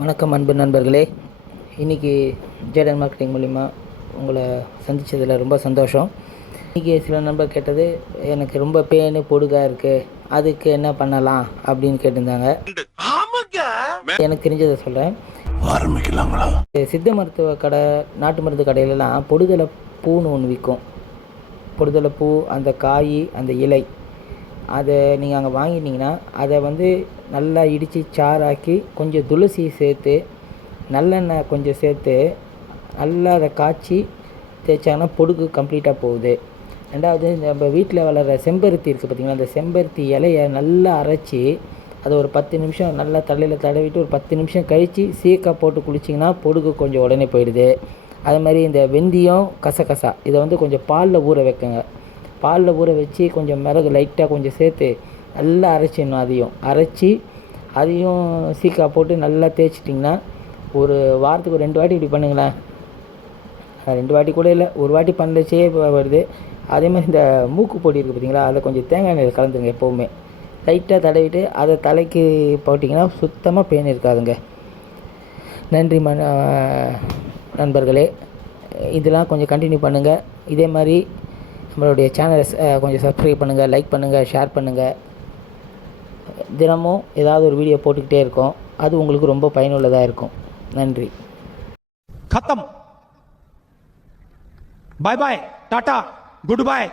வணக்கம் அன்பு நண்பர்களே. இன்றைக்கி ஜேடன் மார்க்கெட்டிங் மூலிமா உங்களை சந்தித்ததில் ரொம்ப சந்தோஷம். இன்றைக்கி சில நண்பர் கேட்டது, எனக்கு ரொம்ப பேனு பொடுகாக இருக்குது, அதுக்கு என்ன பண்ணலாம் அப்படின்னு கேட்டிருந்தாங்க. எனக்கு தெரிஞ்சதை சொல்கிறேன். ஆரம்பிக்கலாங்களா? சித்த மருத்துவ கடை, நாட்டு மருந்து கடையிலலாம் பொடுதலை பூன்னு ஒன்று விற்கும். பொடுதலை பூ, அந்த காய், அந்த இலை, அதை நீங்கள் அங்கே வாங்கினீங்கன்னா அதை நல்லா இடித்து சாறாக்கி கொஞ்சம் துளசி சேர்த்து நல்லெண்ணெய் கொஞ்சம் சேர்த்து நல்லா அதை காய்ச்சி தேய்ச்சாங்கன்னா பொடுகு கம்ப்ளீட்டாக போகுது. ரெண்டாவது, நம்ம வீட்டில் வளர்கிற செம்பருத்தி இருக்குது பார்த்திங்களா, அந்த செம்பருத்தி இலையை நல்லா அரைச்சி அதை ஒரு 10 நிமிஷம் நல்லா தலையில் தடவிட்டு ஒரு 10 நிமிஷம் கழித்து சீக்காய் போட்டு குளிச்சிங்கன்னா பொடுகு கொஞ்சம் உடனே போயிடுது. அது மாதிரி இந்த வெந்தயம், கசகசா இதை கொஞ்சம் பாலில் ஊற வைக்கங்க. பாலில் ஊற வச்சு கொஞ்சம் மிளகு லைட்டாக கொஞ்சம் சேர்த்து நல்லா அரைச்சிடணும். அதையும் சீக்காய் போட்டு நல்லா தேய்ச்சிட்டிங்கன்னா ஒரு வாரத்துக்கு 2 வாட்டி இப்படி பண்ணுங்களேன். 2 வாட்டி கூட இல்லை, ஒரு வாட்டி பண்ணச்சே வருது. அதே மாதிரி இந்த மூக்கு பொடி இருக்குது பார்த்திங்களா, அதை கொஞ்சம் தேங்காய் எண்ணெயில் கலந்துங்க. எப்போவுமே லைட்டாக தடவிட்டு அதை தலைக்கு போட்டிங்கன்னா சுத்தமாக பெயின் இருக்காதுங்க. நன்றி நண்பர்களே. இதெல்லாம் கொஞ்சம் கண்டினியூ பண்ணுங்கள். இதே மாதிரி நம்மளுடைய சேனலை கொஞ்சம் சப்ஸ்கிரைப் பண்ணுங்கள், லைக் பண்ணுங்கள், ஷேர் பண்ணுங்கள். தினமும் ஏதாவது ஒரு வீடியோ போட்டுக்கிட்டே இருக்கோம். அது உங்களுக்கு ரொம்ப பயனுள்ளதாக இருக்கும். நன்றி. खत्म. Bye bye, tata, good bye.